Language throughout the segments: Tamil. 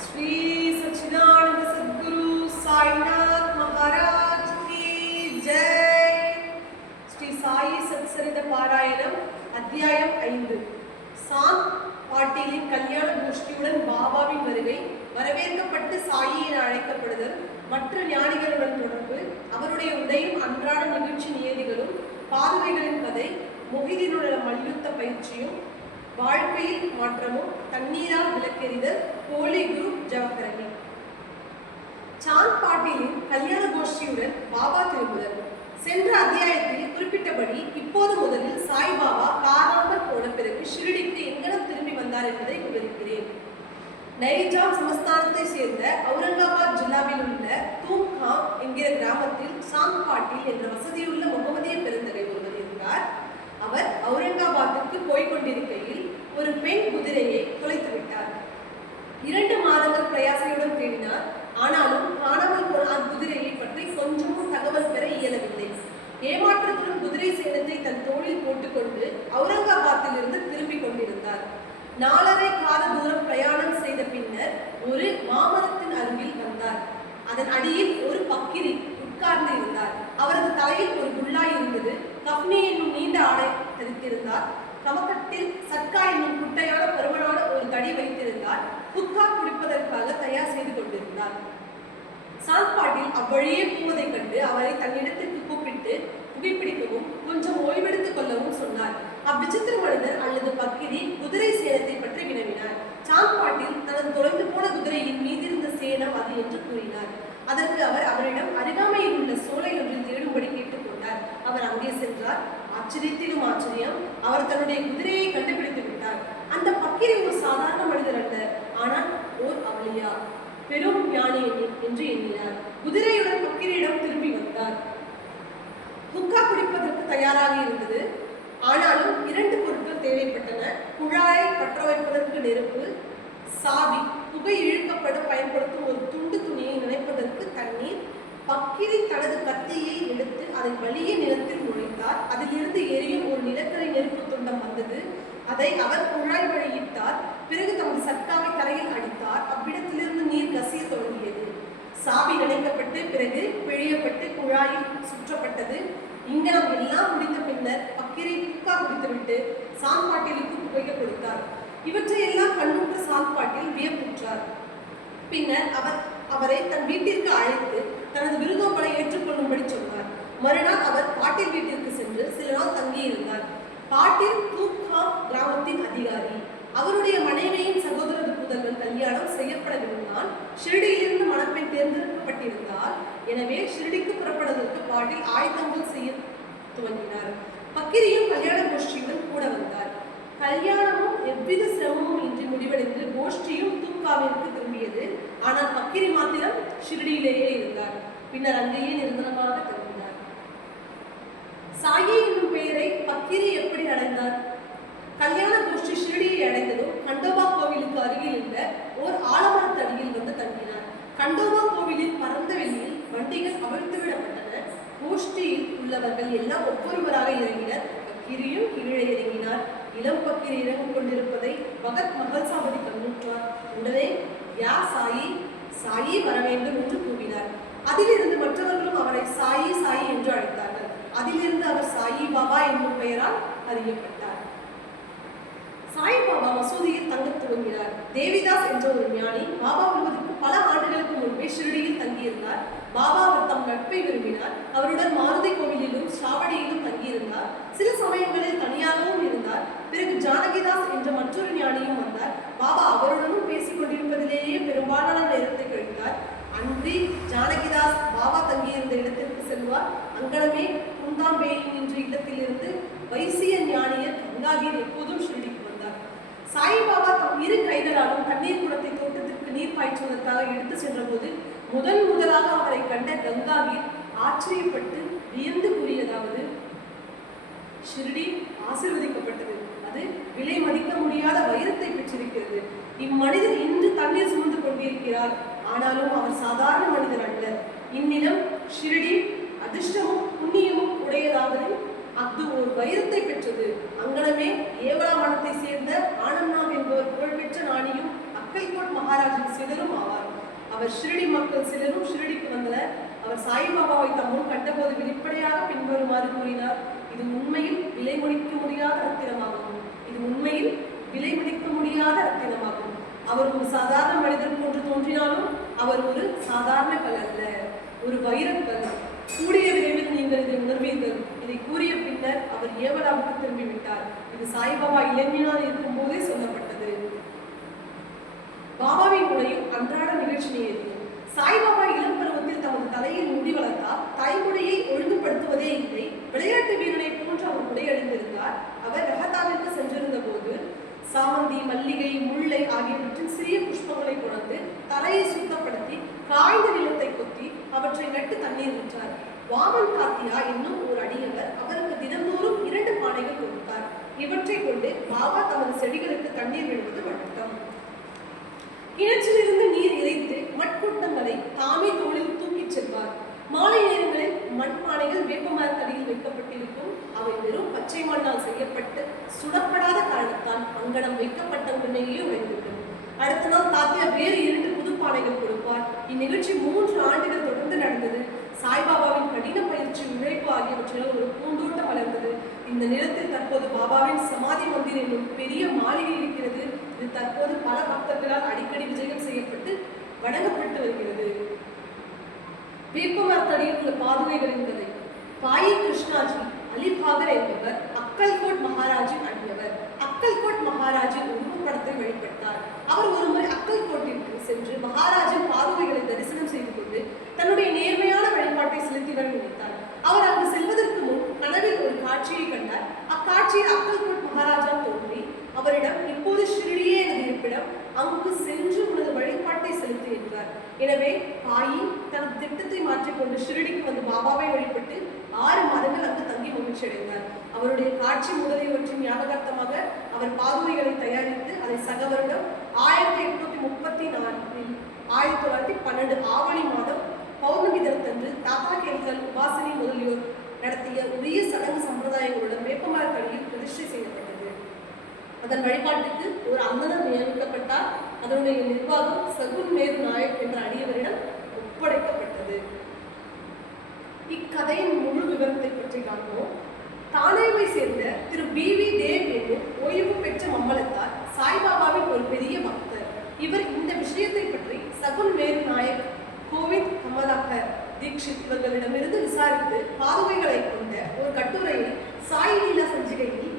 श्री सच्चिदानंद सद्गुरु साईनाथ महाराज की जय ஸ்ரீ சாயி சத்சரித பாராயணம் அத்தியாயம் ஐந்து சாந்த் பாட்டீலின் கல்யாண கோஷ்டியுடன் பாபாவின் வருகை வரவேற்கப்பட்டு சாயி என அழைக்கப்படுதல் மற்ற ஞானிகளுடன் தொடர்பு அவருடைய உடையும் அன்றாட நிகழ்ச்சி நியதிகளும் பாதுகைகளின் கதை மொஹிதீனுடைய மல்யுத்த பயிற்சியும் வாழ்க்கையில் மாற்றமும் தண்ணீரால் விளக்கெறிதல் போலி குரு ஜவஹரணி சாந்த் பாட்டீலின் கல்யாண கோஷ்டியுடன் பாபா திருமுதல் சென்ற அத்தியாயத்தில் குறிப்பிட்டபடி இப்போது முதலில் சாய்பாபா காராமல் போன பிறகு ஷிரடிக்கு எங்கனம் திரும்பி வந்தார் என்பதை விவரிக்கிறேன் நைஜாம் சமஸ்தானத்தை சேர்ந்த அவுரங்காபாத் ஜில்லாவில் உள்ள தூம்காம் என்கிற கிராமத்தில் சாந்த் பாட்டீல் என்ற வசதியுள்ள முகமதிய பெருந்தகை ஒருவர் இருந்தார் அவர் அவுரங்காபாத்திற்கு போய்க் கொண்டிருக்கையில் ஒரு பெண் குதிரையை தொலைத்து இரண்டு மாதங்கள் பிரயாசையுடன் தேடினார். ஆனாலும் காணாமல் போன அக்குதிரையை பற்றி கொஞ்சமும் தகவல் பெற இயலவில்லை. ஏமாற்றத்துடன் குதிரை சேதத்தை தன் தோளில் போட்டுக்கொண்டு அவுரங்காபாத்திலிருந்து திரும்பிக் கொண்டிருந்தார். நாலரை காத தூரம் பிரயாணம் செய்த பின்னர் ஒரு மாமரத்தின் அருகில் வந்தார். அதன் அடியில் ஒரு பக்கிரி உட்கார்ந்து இருந்தார். அவரது தலையில் ஒரு குள்ளாய் இருந்தது. கப்னி என்னும் நீண்ட ஆடை தரித்திருந்தார். கவக்கத்தில் சர்க்கா என்னும் குட்டையான பருமனான ஒரு தடி வைத்திருந்தார். குக்கா குடிப்பதற்காக தயார் செய்து கொண்டிருந்தார். சாந்த்பாட்டில் அவ்வழியே போவதைக் கண்டு அவரை தன்னிடத்திற்கு கூப்பிட்டு புகைப்பிடிக்கவும் கொஞ்சம் ஓய்வெடுத்துக் கொள்ளவும் சொன்னார். அவ்விசித்திர மனிதர் அல்லது பக்கிரி குதிரை சேதத்தை பற்றி வினவினார். சாந்த்பாட்டில் தனது தொலைந்து போன குதிரையின் மீதிருந்த சேதம் அது என்று கூறினார். அதற்கு அவர் அவரிடம் அருகாமையில் உள்ள சோலை ஒன்றில் தேடும்படி கேட்டுக்கொண்டார் அவர் அங்கே சென்றார். ஆச்சரியத்திலும் ஆச்சரியம் அவர் தன்னுடைய குதிரையை கண்டுபிடித்து விட்டார். அந்த பக்கிரி ஒரு சாதாரண மனிதர் அல்ல. ஆனால் ஓர் அவளியா? பெரும் ஞானி எண்ணி- என்று எண்ணினார். குதிரையுடன் குக்கிரியிடம் திரும்பி வந்தார். குக்கா குடிப்பதற்கு தயாராக இருந்தது. ஆனாலும் இரண்டு பொருட்கள் தேவைப்பட்டன. குழாயை பற்ற வைப்பதற்கு நெருப்பு சாவி புகை இழுக்கப்பட பயன்படுத்தும் ஒரு துண்டு துணியை நினைப்பதற்கு தண்ணீர் பக்கிரி தனது கத்தியை எடுத்து அதை வலிய நிலத்தில் நுழைத்தார். அதிலிருந்து எரியும் ஒரு நிலக்கரை நெருப்பு துண்டம் வந்தது. அதை அவர் குழாய் வழியிட்டார். பிறகு தமது சர்க்காவை தரையில் அடித்தார். அவ்விடத்திலிருந்து நீர் கசிய தொடங்கியது. சாவி நினைக்கப்பட்டு பிறகு பிழியப்பட்டு குழாயில் சுற்றப்பட்டது. இங்கனம் எல்லாம் முடிந்த பின்னர் அக்கீரை புக்கா குடித்துவிட்டு சாம்பாட்டிலுக்கு புகைக்க கொடுத்தார். இவற்றையெல்லாம் கண்ணுற்ற சாம்பாட்டில் வியப்புற்றார். பின்னர் அவர் அவரை தன் வீட்டிற்கு அழைத்து தனது விருதோம்பலை ஏற்றுக்கொள்ளும்படி சொன்னார். மறுநாள் அவர் பாட்டில் வீட்டிற்கு சென்று சில நாள் தங்கியிருந்தார். பாட்டில் தூக்கா கிராமத்தின் அதிகாரி. அவருடைய மனைவியின் சகோதரர் புதல்வன் கல்யாணம் செய்யப்படவிருந்தான் ஷிரடியிலிருந்து மணப்பெண் தேர்ந்தெடுக்கப்பட்டிருந்தார். எனவே ஷிரடிக்கு புறப்படுவதற்கு பாட்டில் ஆயத்தங்கள் செய்ய துவங்கினார். பக்கிரியும் கல்யாண கோஷ்டியுடன் கூட வந்தார். கல்யாணமும் எவ்வித சிரமமும் இன்றி முடிவடைந்து கோஷ்டியும் தூக்காவிற்கு திரும்பியது. ஆனால் பக்கிரி மாத்திரம் ஷிரடியிலேயே இருந்தார். பின்னர் அங்கேயே நிரந்தரமாக திரும்பினார். சாயி என்னும் பெயரை பக்கிரி எப்படி அடைந்தார்? கல்யாண அடைந்ததும் கண்டோபா கோவிலுக்கு அருகில் உள்ள ஓர் ஆலமரத்தடியில் வந்து தங்கினார். கண்டோபா கோவிலின் பரந்த வெளியில் வண்டிகள் அவிழ்த்து விடப்பட்டன கோஷ்டியில் உள்ளவர்கள் எல்லாம் ஒவ்வொருவராக இறங்கினர். பக்கிரியும் கீழே இறங்கினார். இளம் பக்கிரி இறங்கிக் கொண்டிருப்பதை பகத் மகள் சாபதி கண்ணுற்றார் உடனே யா சாயி? சாயி வர வேண்டும் என்று கூறினார். அதிலிருந்து மற்றவர்களும் அவரை சாயி சாயி என்று அழைத்தார்கள். அதிலிருந்து அவர் சாயி பாபா என்னும் பெயரால் அறியப்பட்டார் மசூதியில் தங்கத் துவங்கினார் தேவிதாஸ் என்ற ஒரு ஞானி பாபா வருவதற்கு பல ஆண்டுகளுக்கு முன்பே ஷிரடியில் தங்கியிருந்தார். பாபா அவர் தம் நட்பை விரும்பினார். அவருடன் மாருதி கோவிலிலும் சாவடியிலும் தங்கியிருந்தார். சில சமயங்களில் தனியாகவும் இருந்தார். பிறகு ஜானகிதாஸ் என்ற மற்றொரு ஞானியும் வந்தார். பாபா அவருடனும் பேசிக் கொண்டிருப்பதிலேயே பெரும்பாலான நேரத்தை கழித்தார். அன்றி ஜானகிதாஸ் பாபா தங்கியிருந்த இடத்திற்கு செல்வார். அங்கனமே குந்தாம்பேயின் என்ற இடத்திலிருந்து வைசிய ஞானியர் கங்காகீர் எப்போதும் ஷிரடி சாய்பாபா தம் இரு கைகளாலும் தண்ணீர் குடத்தை தோட்டத்திற்கு நீர் பாய்ச்சுவதற்காக எடுத்து சென்றபோது முதன் முதலாக அவரை கண்ட கங்காவீர் ஆச்சரியப்பட்டு வியந்து கூறியதாவது ஷிருடி ஆசீர்வதிக்கப்பட்டது. அது விலை மதிக்க முடியாத வைரத்தை பெற்றிருக்கிறது. இம்மனிதர் இன்று தண்ணீர் சுமந்து கொண்டிருக்கிறார். ஆனாலும் அவர் சாதாரண மனிதர் அல்ல. இந்நிலம் ஷிரடி அதிர்ஷ்டமும் புண்ணியமும் உடையதாவது அது ஒரு வைரத்தை பெற்றது. அங்கனமே ஏவலாமணத்தை சேர்ந்த ஆனந்நாம் என்பவர் புகழ்பெற்ற நாணியும் அக்கல்கோட் மகாராஜின் சிலரும் ஆவார். அவர் ஷிரடி மக்கள் சிலரும் ஷிரடிக்கு வந்தனர் அவர் சாய்பாபாவை தம்மும் கண்டபோது வெளிப்படையாக பின்வருமாறு கூறினார். இது உண்மையில் விலை முடிக்க முடியாத ரத்தினமாகும். இது உண்மையில் விலை முடிக்க முடியாத ரத்தினமாகும். அவர் ஒரு சாதாரண மனிதர் போன்று தோன்றினாலும் அவர் ஒரு சாதாரண கல் அல்ல. ஒரு வைரக்கல். கூடிய விரைவில் நீங்கள் இதை உணர்வீர்கள். இதை கூறிய பின்னர் அவர் ஏவலாவுக்கு திரும்பிவிட்டார். இது சாய்பாபா இளைஞனாக இருக்கும் போதே சொல்லப்பட்டது. பாபாவின் உடையும் அன்றாட நிகழ்ச்சி நேரில் சாய்பாபா இளம் பருவத்தில் தமது தலையில் முடி வளர்த்தார். தாய்மொழியை ஒழுங்குபடுத்துவதே இல்லை. விளையாட்டு வீரனை போன்று அவர் உடை அணிந்திருந்தார். அவர் ரகதாவிற்கு சென்றிருந்த போது சாமந்தி மல்லிகை முல்லை ஆகியவற்றின் சிறிய புஷ்பங்களை கொணர்ந்து தலையை சுத்தப்படுத்தி காய்ந்த நிலத்தை கொத்தி அவற்றை நட்டு தண்ணீர் விட்டார். வாமன் காத்தியா என்னும் ஒரு அடியவர் அவருக்கு தினந்தோறும் இரண்டு பானைகள் கொடுத்தார். இவற்றை கொண்டு பாபா தமது செடிகளுக்கு தண்ணீர் விடுவது வழக்கம். கிணற்றிலிருந்து நீர் இறைத்து மட்கூட்டங்களை தாமே தோளில் தூக்கிச் செல்வார். மாலை நேரங்களில் மண்பானைகள் வேப்பமரத்தடியில் வைக்கப்பட்டிருக்கும். அவை வெறும் பச்சை மண்ணால் செய்யப்பட்டு சுடப்படாத காரணத்தால் அங்கனம் வைக்கப்பட்ட முன்னையே உடைந்துவிடும் அடுத்த நாள் தாத்தியா வேறு இரண்டு புது பானைகள் கொடுப்பார். இந்நிகழ்ச்சி மூன்று ஆண்டுகள் தொடர்ந்து நடந்தது. சாய்பாபாவின் கடின பயிற்சி உழைப்பு ஆகியவற்றிலும் ஒரு பூந்தோட்டம் வளர்ந்தது. இந்த நிலத்தில் தற்போது பாபாவின் சமாதி மந்திர் என்னும் பெரிய மாளிகை இருக்கிறது. இது தற்போது பல பக்தர்களால் அடிக்கடி விஜயம் செய்யப்பட்டு வணங்கப்பட்டு வருகிறது. வேப்பமரத்தடியில் உள்ள பாதுகைகளின் கதை பாயி கிருஷ்ணாஜி அலிபாகர் என்பவர் அக்கல்கோட் மகாராஜின் அடியவர் அக்கல்கோட் மகாராஜின் உருவப்படத்தை வழிபட்டார் அவர் ஒருமுறை அக்கல்கோட்டிற்கு சென்று மகாராஜின் பாதுகைகளை தரிசனம் செய்து கொண்டு தன்னுடைய நேர்மையான வழிபாட்டை செலுத்தி வர நினைத்தார். அவர் அங்கு செல்வதற்கு முன் கனவில் ஒரு காட்சியை கண்டார். அக்காட்சியில் அக்கல்கோட் மகாராஜா தோன்றி அவரிடம் இப்போது ஷிரடியே எனது இருப்பிடம் அங்கு சென்று உனது வழிபாட்டை செலுத்து என்றார். எனவே பாயி தனது திட்டத்தை மாற்றிக்கொண்டு ஷிரடிக்கு வந்து பாபாவை வழிபட்டு ஆறு மாதங்கள் அங்கு தங்கி மகிழ்ச்சி அடைந்தார் அவருடைய காட்சி முதலியவற்றின் ஞாபகார்த்தமாக அவர் பாதுகைகளை தயாரித்து அதை சக வருடம் ஆயிரத்தி எட்நூத்தி முப்பத்தி நான்கில் ஆயிரத்தி தொள்ளாயிரத்தி பன்னெண்டு ஆவணி மாதம் பௌர்ணமி தினத்தன்று தாத்தா கேள்கள் உபாசனை முதலியோர் நடத்திய உரிய சடங்கு சம்பிரதாயங்களுடன் கல்லில் பிரதிஷ்டை செய்யப்பட்டது. அதன் வழிபாட்டுக்கு ஒரு அந்தனர் நியமிக்கப்பட்டார். அதனுடைய நிர்வாகம் சகுன் மேரு நாயக் என்ற அடியவரிடம் ஒப்படைக்கப்பட்டது. இக்கதையின் முழு விவரத்தை பற்றி காண்போம். தானேவை சேர்ந்த திரு பி வி தேவ் என்னும் ஓய்வு பெற்ற மம்மலத்தார் சாய்பாபாவின் ஒரு பெரிய பக்தர். இவர் இந்த விஷயத்தை பற்றி சகுன் மேரு நாயக் கோவிந்த் கமலாக்கர் தீக்ஷித் இவர்களிடமிருந்து விசாரித்து பாதுகைகளை கொண்ட ஒரு கட்டுரையை சாய் லீலா சஞ்சிகையில்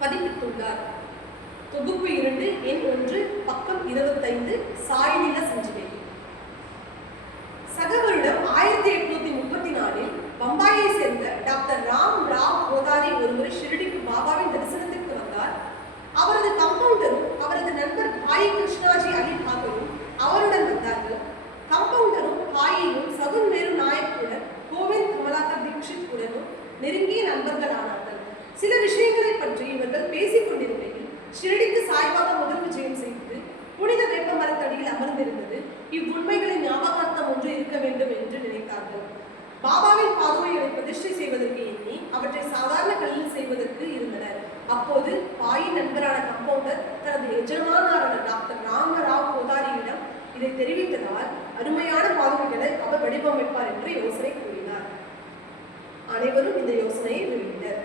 பதிப்பித்துள்ளார். தொகுப்பு இரண்டு எண் ஒன்று பக்கம் இருபத்தைந்து சாய்நில சஞ்சிகை. சக வருடம் ஆயிரத்தி எட்நூத்தி முப்பத்தி நாலில் பம்பாயை சேர்ந்த டாக்டர் ராம் ராவ் கோதாரி ஒருமுறை ஷிரடிக்கு பாபாவின் தரிசனத்திற்கு வந்தார். அவரது கம்பவுண்டரும் அவரது நண்பர் பாய் கிருஷ்ணாஜி அலி பாகரும் அவருடன் வந்தார்கள் கம்பவுண்டரும் சகுன் வேறு நாயக்குடன் கோவிந்த் கமலாக்கர் தீட்சித் உடனும் நெருங்கிய நண்பர்கள் ஆனார்கள் சில விஷயங்களை பற்றி இவர்கள் பேசிக் கொண்டிருக்கையில் ஷிரடிக்கு சாய்பாபா முதல் விஜயம் செய்து புனித வேப்ப மரத்தடியில் அமர்ந்திருந்தது இவ்வுண்மைகளை ஞாபகார்த்தம் ஒன்று இருக்க வேண்டும் என்று நினைத்தார்கள். பாபாவின் பாதுகைகளை பிரதிஷ்டை செய்வதற்கு எண்ணி அவற்றை சாதாரண கல்லில் செய்வதற்கு இருந்தனர். அப்போது பாயின் நண்பரான கம்பவுண்டர் தனது எஜமானாரான டாக்டர் ராமராவ் கோதாரியிடம் இதை தெரிவித்ததால் அருமையான பாதுகைகளை அவர் வடிவமைப்பார் என்று யோசனை கூறினார். அனைவரும் இந்த யோசனையை விரும்பினர்.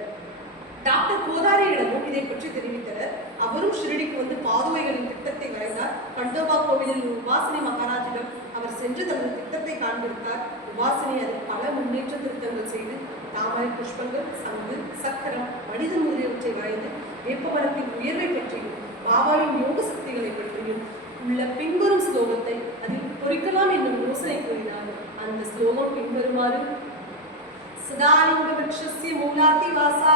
டாக்டர் கோதாரியிடமும் இதை பற்றி தெரிவித்தனர். அவரும் ஷிரடிக்கு வந்து பாதுவைகளின் திட்டத்தை வரைந்தார். கண்டோபா கோவிலில் உபாசனை மகாராஜிடம் அவர் சென்று தனது திட்டத்தை காண்பித்தார். உபாசனை அதில் பல முன்னேற்ற திருத்தங்கள் செய்து தாமரை புஷ்பங்கள் சங்கு சக்கரம் மனித முதலியவற்றை வரைந்து வேப்பமரத்தின் உயர்வை பற்றியும் பாபாவின் யோக சக்திகளை பற்றியும் உள்ள பின்வரும் ஸ்லோகத்தை அதில் குறிக்கலாம் என்னும் யோசனை கூறினார் அந்த ஸ்லோகம் பின்வருமாறு. சதானந்தவட்சஸ்ய மூலாதி வாசா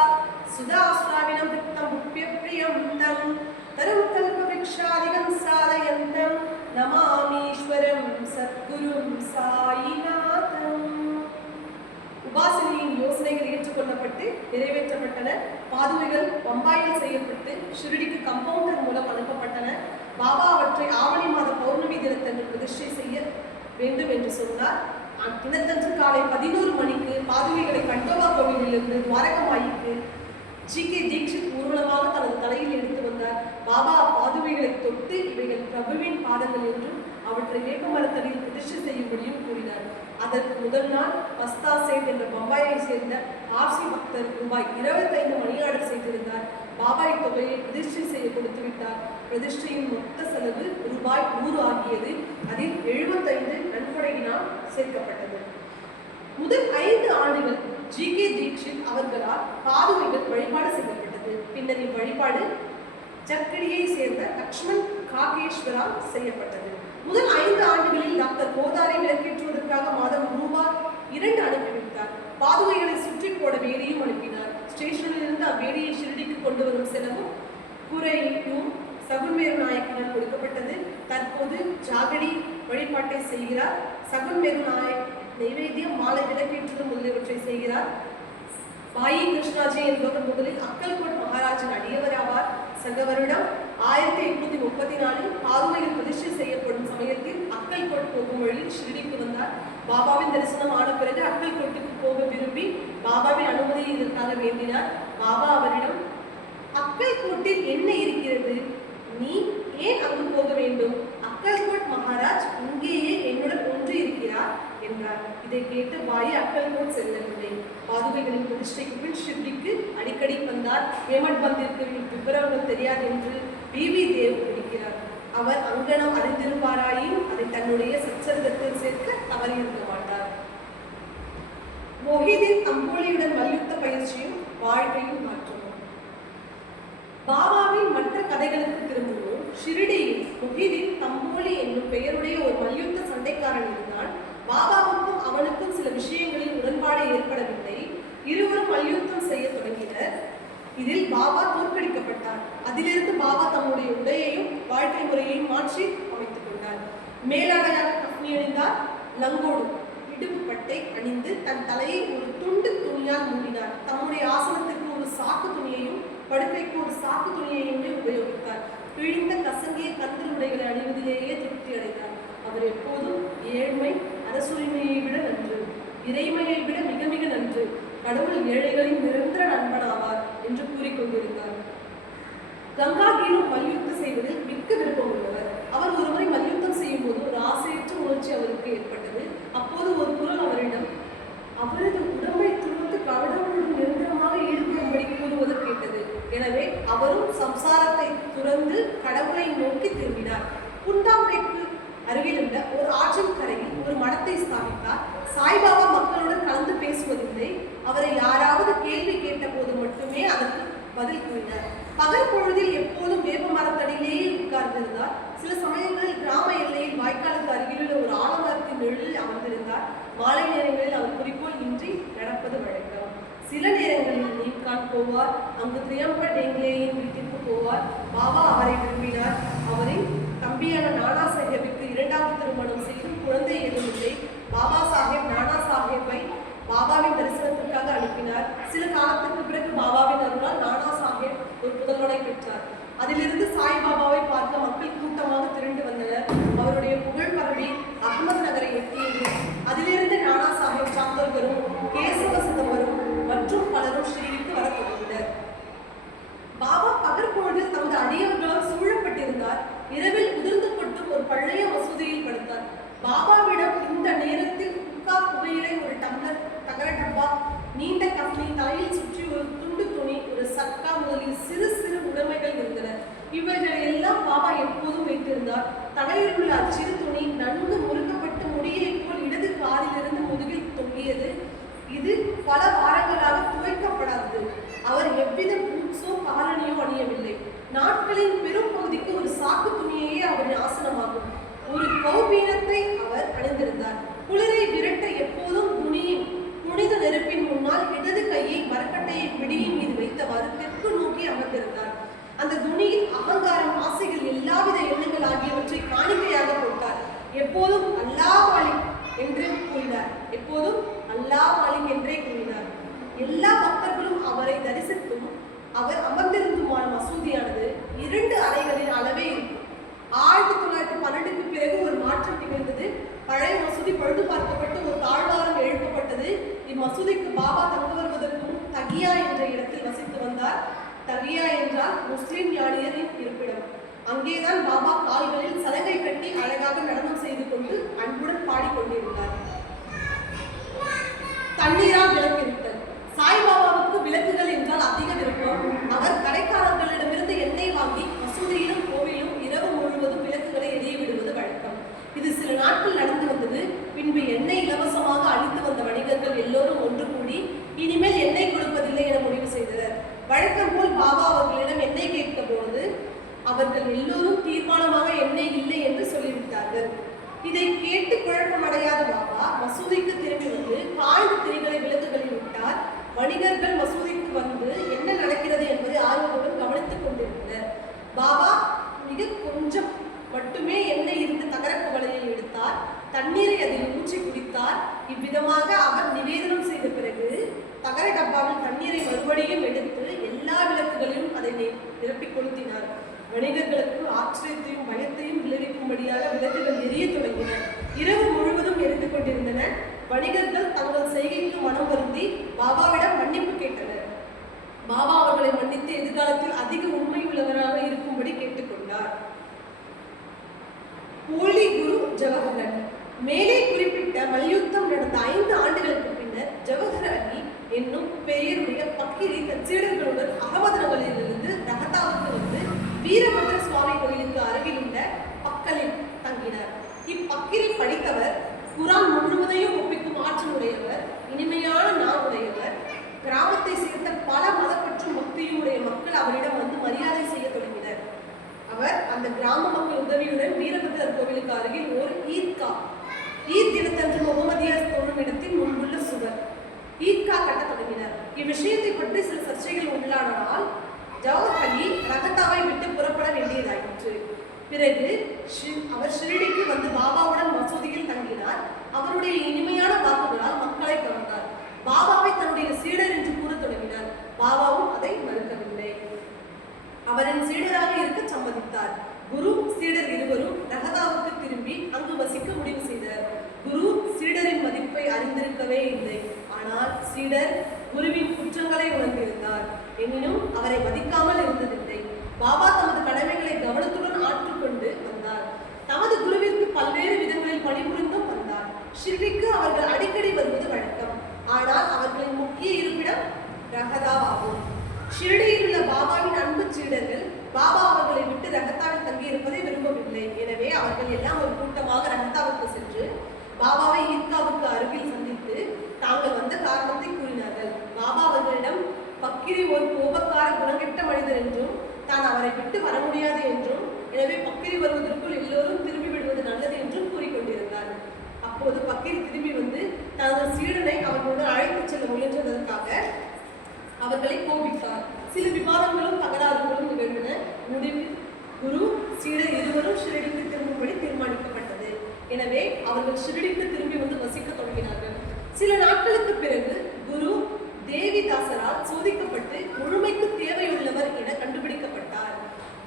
சுதா சுவாமினம் வித்தம் முப்பிய பிரியம் தம் தரும் சாதயந்தம் நமாமீஸ்வரம் சத்குரும் சாயிநாதம். உபாசனையின் யோசனைகள் ஏற்றுக்கொள்ளப்பட்டு நிறைவேற்றப்பட்டன. பாதுகைகள் பம்பாயில் செய்யப்பட்டு ஷிரடிக்கு கம்பவுண்டர் மூலம் அனுப்பப்பட்டன பாபா அவற்றை ஆவணி மாத பௌர்ணமி தினத்தன்று பிரதிஷ்டை செய்ய வேண்டும் என்று சொன்னார். அத்தினத்தன்று காலை பதினோரு மணிக்கு பாதுகைகளை கண்டோபா கோவிலிலிருந்து துவாரகமாயிக்கு ஜி கே தீட்சித் ஊர்வலமாக தனது தலையில் எடுத்து வந்தார். பாபா பாதுகைகளை தொட்டு இவைகள் பிரபுவின் பாதங்கள் என்றும் அவற்றை வேப்பமரத்தடியில் பிரதிஷ்டை செய்யும்படியும் கூறினார். அதற்கு முதல் நாள் பஸ்தா சேட் என்ற பம்பாயை சேர்ந்த ஆர்சி பக்தர் ரூபாய் இருபத்தைந்து மணி ஆர்டர் செய்திருந்தார். பாபாய் தொகையை பிரதிஷ்டை செய்ய கொடுத்து விட்டார் பிரதிஷ்டையின் மொத்த செலவு ரூபாய் நூறு ஆகியது அதில் எழுபத்தைந்து நன்கொடையினால் சேர்க்கப்பட்டது. முதல் ஐந்து ஆண்டுகள் ஜி கே தீட்சித் அவர்களால் பாதுகைகள் வழிபாடு செய்யப்பட்டது. பின்னர் இவ்வழிபாடு ஜக்கடியை சேர்ந்த லக்ஷ்மண் காகேஸ்வரால் செய்யப்பட்டது. முதல் ஐந்து ஆண்டுகளில் டாக்டர் கோதாரை விளக்கேற்றுவதற்காக மாதம் ரூபாய் இரண்டு அனுப்பி வைத்தார் பாதுகைகளை சுற்றி போட வேலையும் அனுப்பினார். ஸ்டேஷனில் இருந்து அவ்வேலையை ஷிரடிக்கு கொண்டு வரும் செலவும் குறையும் சகுன்மேரு நாயக்கினால் கொடுக்கப்பட்டது. தற்போது ஜாகடி வழிபாட்டை செய்கிறார். சகுன்மேரு நாயக் நைவேத்தியம் மாலை விளக்கேற்றுதல் முதலியவற்றை செய்கிறார். பாயி கிருஷ்ணாஜி என்பவர் முதலில் அக்கல்கோட் மகாராஜின் அடியவர் ஆவார் சங்க வருடம் ஆயிரத்தி எட்நூத்தி முப்பத்தி நாலில் பாதுமையில் பிரதிஷ்டை செய்யப்படும் சமயத்தில் அக்கல்கோட் போகும் வழியில் ஷிரடிக்கு வந்தார் பாபாவின் தரிசனம் ஆன பிறகு அக்கல் கோட்டுக்கு போக விரும்பி பாபாவின் அனுமதியை இதற்காக வேண்டினார். பாபா அவரிடம் அக்கல்கோட்டில் என்ன இருக்கிறது? நீ ஏன் அங்கு போக வேண்டும்? அக்கல்கோட் மகாராஜ் இங்கேயே என்னுடன் ஒன்று இருக்கிறார் என்றார். இதை கேட்டு பாய் அக்கல்கோட் செல்லவில்லை. பாதுகைகளின் பிரதிஷ்டைக்கு பின் ஷிர்டிக்கு அடிக்கடி வந்தார். ஹேமட் பந்திற்கு விவரங்கள் தெரியாது என்று பிவி தேவ் இருக்கிறார் அவர் அங்கனம் அறிந்திருப்பாராயின் அதை தன்னுடைய சச்சரிதத்தில் சேர்க்க தவறியிருக்க மாட்டார். மொஹிதீன் அம்போலியுடன் மல்யுத்த பயிற்சியும் வாழ்க்கையும் மாற்றமும் பாபாவின் மற்ற கதைகளுக்கு திரும்புவோம். ஷிரடியில் முஹிதீன் தம்போலி என்னும் பெயருடைய ஒரு மல்யுத்த சண்டைக்காரன் இருந்தான். பாபாவுக்கும் அவனுக்கும் சில விஷயங்களில் உடன்பாடு ஏற்படவில்லை இருவரும் மல்யுத்தம் செய்ய தொடங்கினர் இதில் பாபா தோற்கடிக்கப்பட்டார். அதிலிருந்து பாபா தம்முடைய உடையையும் வாழ்க்கை முறையையும் மாற்றி அமைத்துக் கொண்டார். மேலாடையார் கஃனி அணிந்தார். லங்கோடு இடுப்பு பட்டை அணிந்து தன் தலையை ஒரு துண்டு துணியால் மூடினார். தம்முடைய ஆசனத்திற்கு ஒரு சாக்கு துணியையும் படுக்கைக்கு ஒரு சாக்கு துணியையுமே உபயோகித்தார். கிழிந்த கசங்கிய கந்தல் உடைகளை அணிவதிலேயே திருப்தி அடைந்தார். அவர் எப்போதும் ஏழ்மை அரசுரிமையை விட நன்று இறைமையை விட மிக மிக நன்று. கடவுள் ஏழைகளின் நிரந்தர நண்பனாவார். என்று கூறிக்கொண்டிருந்தார் கங்காகீரும் மல்யுத்தம் செய்வதில் மிக்க விருப்பம் உள்ளவர் அவர் ஒருமுறை மல்யுத்தம் செய்யும் போது ஒரு ஆசையற்ற உணர்ச்சி அவருக்கு ஏற்பட்டது அப்போது ஒரு குரல் அவரிடம் அவரது உடம்பை துணித்து கடவுளுடன் நிரந்தரமாக ஈடுபடும்படி கூறுவது கேட்டது எனவே அவரும் சம்சாரத்தை துறந்து கடவுளை நோக்கி திரும்பினார் குண்டாம்பைக்கு அருகிலுள்ள ஒரு ஆற்றின் கரையில் ஒரு மடத்தை ஸ்தாபித்தார் சாய்பாபா மக்களுடன் கலந்து பேசுவதில்லை அவரை யாராவது கேள்வி கேட்ட போது மட்டுமே அதற்கு பதில் கூறினார் பகல் பொழுதில் எப்போதும் வேப்ப மரத்தடியிலேயே உட்கார்ந்திருந்தார் சில சமயங்களில் கிராம எல்லையில் வாய்க்காலுக்கு அருகிலுள்ள ஒரு ஆலமரத்தின் நிழலில் அமர்ந்திருந்தார் மாலை நேரங்களில் அவர் குறிக்கோள் இன்றி நடப்பது வழக்கம். சில நேரங்களில் நீட்கான் போவார் அங்கு திரியம்ப டெங்லேயின் வீட்டிற்கு போவார். பாபா அவரை விரும்பினார். அவரின் தம்பியான நானா சாஹேபிற்கு இரண்டாவது திருமணம் செய்தும் குழந்தை எழுந்ததை பாபா சாஹேப் நானா சாஹேப்பை பாபாவின் தரிசனத்திற்காக அனுப்பினார். சில காலத்திற்கு பிறகு பாபாவின் அருளால் நானா சாஹேப் ஒரு புதல்வனை பெற்றார். அதிலிருந்து சாய் பாபாவை பார்க்க மக்கள் கூட்டமாக திரண்டு வந்தனர். அவருடைய புகழ் பரவி அகமது நகரை எட்டியது. அதிலிருந்து நானா சாஹேப் சாந்தோர்கரும் கேசவ சிதம்பரம் மற்றும் பலரும் ஸ்ரீவிக்கு பாபா பகற்பொழுது தமது அடியவர்களால் சூழப்பட்டிருந்தார். இரவில் உதிர்ந்து கொட்டும் ஒரு பழைய மசூதியில் படுத்தார். பாபாவிடம் இந்த நேரத்தில் குக்கா புகையிலை ஒரு டம்ளர் தகர டப்பா நீண்ட கஃனி தலையில் சுற்றி ஒரு துண்டு துணி ஒரு சக்கா முதலிய சிறு சிறு உடைமைகள் இருந்தன. இவைகளை எல்லாம் பாபா எப்போதும் வைத்திருந்தார். தலையில் உள்ள அச்சிறு துணி நன்கு முறுக்கப்பட்டு முடியை போல் இடது காலிலிருந்து முதுகில் தொங்கியது இது பல வாரங்களாக துவைக்கப்படாதது அவர் எவ்வித பூட்ஸோ காலணியோ அணியவில்லை. நாட்களின் பெரும் பகுதிக்கு ஒரு சாக்கு துணியையே அவரின் ஆசனமாகும். ஒரு கௌபீனத்தை அவர் அணிந்திருந்தார். குளிரை விரட்ட எப்போதும் துணியின் புனித நெருப்பின் முன்னால் இடது கையை மரக்கட்டையை பிடியின் மீது வைத்தவாறு தெற்கு நோக்கி அமர்ந்திருந்தார். அந்த துணியின் அகங்காரம் ஆசைகள் எல்லாவித எண்ணங்கள் ஆகியவற்றை காணிக்கையாக கொடுத்தார் எப்போதும் அல்லாஹ் என்று கூறினார். எப்போதும் அல்லா மாலிக் என்றே கூறினார். எல்லா பக்தர்களும் அவரை தரிசித்தும் அவர் அமர்ந்திருந்துமான மசூதியானது இரண்டு அறைகளின் அளவே இருக்கும். ஆயிரத்தி தொள்ளாயிரத்தி பன்னெண்டுக்கு பிறகு ஒரு மாற்றம் நிகழ்ந்தது. பழைய மசூதி பழுது பார்க்கப்பட்டு ஒரு தாழ்வாரம் எழுப்பப்பட்டது. இம்மசூதிக்கு பாபா தந்து வருவதற்கும் தகியா என்ற இடத்தில் வசித்து வந்தார். தகியா என்றால் முஸ்லிம் யானியரின் இருப்பிடம். அங்கேதான் பாபா கால்களில் சலங்கை கட்டி அழகாக நடனம் செய்து கொண்டு அன்புடன் பாடிக்கொண்டிருந்தார். கண்ணீரால் விளக்கிருத்தல் சாய்பாபாவுக்கு விளக்குகள் என்றால் அதிக விருப்பம் அவர் கடைக்காரர்களிடமிருந்து எண்ணெய் வாங்கி மசூதியிலும் கோவிலும் இரவு முழுவதும் விளக்குகளை எரிய விடுவது வழக்கம். இது சில நாட்கள் நடந்து வந்தது. பின்பு எண்ணெய் இலவசமாக அளித்து வந்த வணிகர்கள் எல்லோரும் ஒன்று கூடி இனிமேல் எண்ணெய் கொடுப்பதில்லை என முடிவு செய்தனர். வழக்கம் போல் பாபா அவர்களிடம் எண்ணெய் கேட்க பொழுது அவர்கள் எல்லோரும் தீர்மானமாக எண்ணெய் இல்லை என்று சொல்லிவிட்டார்கள். இதை கேட்டு குழப்பமடையாத பாபா மசூதிக்கு திரும்பி வந்து காய்ந்த திரிகளை விளக்கு விட்டார் வணிகர்கள் மசூதிக்கு வந்து என்ன நடக்கிறது என்பதை ஆர்வத்துடன் கவனித்துக் கொண்டிருந்தனர் பாபா மிக கொஞ்சம் மட்டுமே எண்ணெய் இருந்த தகர குவளையை எடுத்தார் தண்ணீரை அதில் ஊற்றி குடித்தார் இவ்விதமாக அவர் நிவேதனம் செய்த பிறகு தகர டப்பாவில் தண்ணீரை மறுபடியும் எடுத்து எல்லா விளக்குகளிலும் அதை நி- நிரப்பிக் கொளுத்தினார் வணிகர்களுக்கு ஆச்சரியத்தையும் பயத்தையும் விளைவிக்கும்படியாக விளக்குகள் எரிய தொடங்கின இரவு முழுவதும் எரிந்து கொண்டிருந்தன வணிகர்கள் தங்கள் செய்கைக்கு மனம் வருந்தி பாபாவிடம் மன்னிப்பு கேட்டனர் பாபா அவர்களை மன்னித்து எதிர்காலத்தில் அதிக உண்மை உள்ளவராக இருக்கும்படி கேட்டுக்கொண்டார் போலி மேலே குறிப்பிட்ட மல்யுத்தம் நடந்த ஐந்து ஆண்டுகளுக்கு பின்னர் ஜவஹர் அலி என்னும் பெயருடைய பக்கிரி தன் சீடர்களுடன் அகமது நகரிலிருந்து ரகதாவுக்கு வந்து வீரபத்ர சுவாமி கோயிலுக்கு அருகில் உள்ள பக்கலில் தங்கினார். இப்பக்கிரி படித்தவர் குரான் முழுவதையும் ஒப்பிக்கும் ஆற்றல் உடையவர் இனிமையான நாவுடையவர் கிராமத்தை சேர்ந்த பல மதப்பற்றும் பக்தியும் உடைய மக்கள் அவரிடம் வந்து மரியாதை செய்ய தொடங்கினர் அவர் அந்த கிராம மக்கள் உதவியுடன் வீரபத்திரர் கோவிலுக்கு அருகில் ஒரு ஈத்கா. ஈத் தினத்தன்று முகமதியார் தோன்றும் இடத்தின் முன்புள்ள சுவர். ஈத்கா கட்டத் தொடங்கினர். இவ்விஷயத்தை பற்றி சில சர்ச்சைகள் உள்ளானதால் ஜவஹர் அலி ரகத்தாவை விட்டு புறப்பட வேண்டியதாயிற்று. பிறகு ஷி- அவர் ஷிரடிக்கு வந்து பாபாவுடன் மசூதியில் தங்கினார். அவருடைய இனிமையான வாக்குகளால் மக்களை கவர்ந்தார். பாபாவை தன்னுடைய சீடர் என்று கூறத் தொடங்கினார். பாபாவும் அதை மறுக்கவில்லை. அவரின் சீடராக இருக்க சம்மதித்தார். குரு சீடர் இருவரும் ரகதாவுக்கு திரும்பி அங்கு வசிக்க முடிவு செய்தனர். குரு சீடரின் மதிப்பை அறிந்திருக்கவே இல்லை. ஆனால் சீடர் குருவின் குற்றங்களை உணர்ந்திருந்தார். எனினும் அவரை மதிக்காமல் இருந்ததில்லை. பாபா தமது கடமைகளை கவனத்துடன் ஆற்ற வந்தார் தமது குருவிற்கு பல்வேறு விதங்களில் பணிபுரிந்தும் வந்தார் ஷிர்டிக்கு அவர்கள் அடிக்கடி வருவது வழக்கம் ஆனால் அவர்களின் முக்கிய இருப்பிடம் ரகதாவாகும் ஷிரடியில் உள்ள பாபாவின் அன்பு சீடர்கள் பாபா அவர்களை விட்டு ரகத்தாவில் தங்கியிருப்பதை விரும்பவில்லை எனவே அவர்கள் எல்லாம் ஒரு கூட்டமாக ரகத்தாவுக்கு சென்று பாபாவை ஈத்காவுக்கு அருகில் சந்தித்து தாங்கள் வந்த காரணத்தை கூறினார்கள் பாபா அவர்களிடம் பக்கிரி ஒரு கோபக்கார குணங்கெட்ட மனிதர் என்றும் தான் அவரை விட்டு வர முடியாது என்றும் எனவே பக்கிரி வருவதற்குள் எல்லோரும் திரும்பி விடுவது நல்லது என்றும் கூறிக்கொண்டிருந்தார் அப்போது பக்கிரி திரும்பி வந்து தனது சீடனை அவர்களுடன் அழைத்துச் செல்ல முயன்றதற்காக அவர்களை கோபித்தார் சில விவாதங்களும் தகராறுகளும் நிகழ்ந்தன. முடிவில் குரு சீடர் இருவரும் ஷிரடிக்கு திரும்பும்படி தீர்மானிக்கப்பட்டது. எனவே அவர்கள் ஷிரடிக்கு திரும்பி வந்து வசிக்க தொடங்கினார்கள். சில நாட்களுக்கு பிறகு குரு தேவிதாசரால் சோதிக்கப்பட்டு முழுமைக்கு தேவையுள்ளவர் என கண்டுபிடிக்கப்பட்டார்.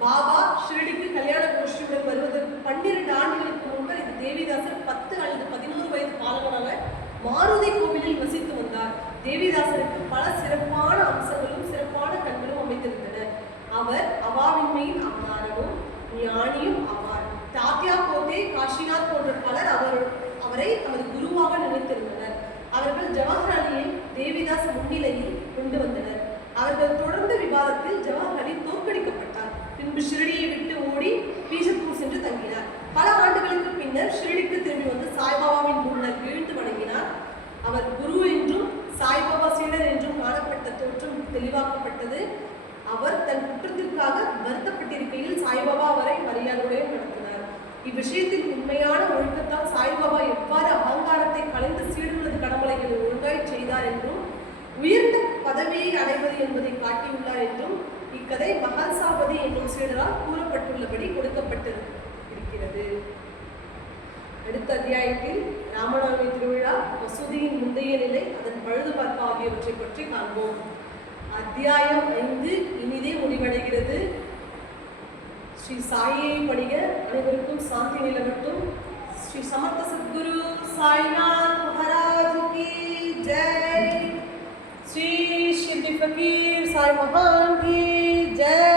பாபா ஷிரடிக்கு கல்யாண கோஷ்டியுடன் வருவதற்கு பன்னிரண்டு ஆண்டுகளுக்கு முன்பு இந்த தேவிதாசர் பத்து அல்லது பதினோரு வயது பாலகனாக மாருதி கோவிலில் வசித்து தேவிதாசருக்கு பல சிறப்பான அம்சங்களும் சிறப்பான கண்களும் அமைந்திருந்தன. அவர் அவாவின்மையின் அவதாரமும் ஞானியும் ஆவார். தாத்தியா கோதே காஷிநாத் போன்ற பலர் அவர் அவரை அவர் குருவாக நினைத்திருந்தனர். அவர்கள் ஜவஹர் தேவிதாஸ் முன்னிலையில் கொண்டு வந்தனர். அவர்கள் தொடர்ந்த விவாதத்தில் ஜவஹர் அலி தோற்கடிக்கப்பட்டார். பின்பு ஷிரடியை விட்டு ஓடி பீஜப்பூர் சென்று தங்கினார். பல ஆண்டுகளுக்கு பின்னர் ஷிரடிக்கு திரும்பி வந்து சாய்பாபாவின் முன்னர் வீழ்ந்து வணங்கினார். அவர் குரு என்றும் சாய்பாபா சீடர் என்றும் காணப்பட்ட தோற்றம் தெளிவாக்கப்பட்டது. அவர் தன் குற்றத்திற்காக வருத்தப்பட்டிருக்கையில் சாய்பாபா அவரை மரியாதையுடன் நடத்தினார். இவ்விஷயத்தில் உண்மையான ஒழுக்கத்தால் சாய்பாபா எவ்வாறு அகங்காரத்தை கலைந்து சீடுகளது கடமலைகளை ஒழுங்காய் செய்தார் என்றும் உயர்ந்த பதவியை அடைவது என்பதை காட்டியுள்ளார் என்றும் இக்கதை மகாசாபதி என்னும் சீடரால் கூறப்பட்டுள்ளபடி கொடுக்கப்பட்டிருக்கிறது. இருக்கிறது அடுத்த அத்தியாயத்தில் ராமநவமி திருவிழா மசூதியின் முந்தைய நிலை அதன் பழுது ஆகியவற்றை பற்றி காண்போம். அத்தியாயம் ஐந்து இனிதே முடிவடைகிறது. ஸ்ரீ சாயை படிக அனைவருக்கும் சாந்தி நிலவட்டும். ஸ்ரீ சமர்த்த சத்குரு சாய்நாத் மகாராஜ் ஜெய். ஸ்ரீ ஷிர்டி ஃபகீர் சாய் மகான் கி ஜெய்.